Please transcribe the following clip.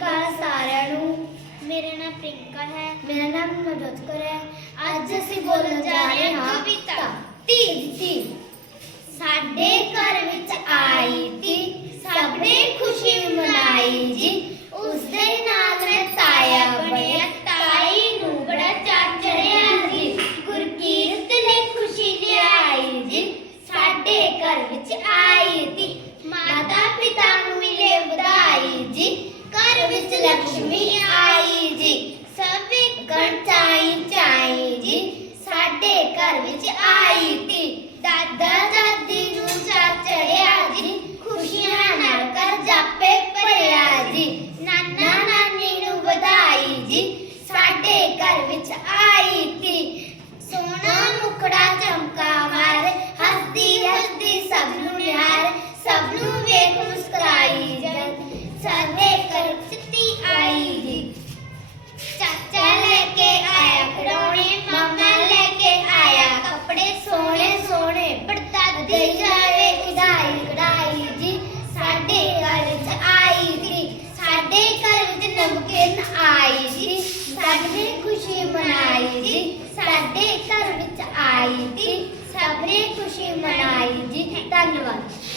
ਅਕਾਲ ਸਾਰਿਆਂ ਨੂੰ। ਮੇਰਾ ਨਾਮ ਪ੍ਰਿੰਕਾ ਹੈ, ਮੇਰਾ ਨਾਮ ਨਵਜੋਤ ਕੌਰ ਹੈ। ਅੱਜ ਅਸੀਂ ਬੋਲਣ ਜਾ ਰਹੇ ਹਾਂ ਕਵਿਤਾ। ਤੀਜ ਤੀ ਸਾਡੇ ਘਰ ਵਿੱਚ ਆਈ ਤੀ ਸਭ ਨੇ ਖੁਸ਼ੀ ਮਨਾਈ ਜੀ। ਉਸ ਦੇ ਨਾਲ ਮੈਂ ਤਾਇਆ ਬਣਿਆ, ਤਾਈ ਨੂੰ ਬੜਾ ਚਾਅ ਚੜਿਆ ਜੀ। ਗੁਰਕੀਰਤ ਨੇ ਖੁਸ਼ੀ ਲਿਆਈ ਜੀ। ਸਾਡੇ ਘਰ ਵਿੱਚ ਆਈ ਤੀ ਮਾਤਾ ਪਿਤਾ ਨੂੰ ਮਿਲੇ ਵਧਾਈ ਜੀ। ਘਰ ਨਮਕੀਨ ਆਈ ਜੀ ਸਭ ਨੇ ਖੁਸ਼ੀ ਮਨਾਈ ਜੀ ਸਾਡੇ ਘਰ ਵਿੱਚ ਆਈ ਜੀ ਸਭ ਨੇ ਖੁਸ਼ੀ ਮਨਾਈ ਜੀ ਧੰਨਵਾਦ।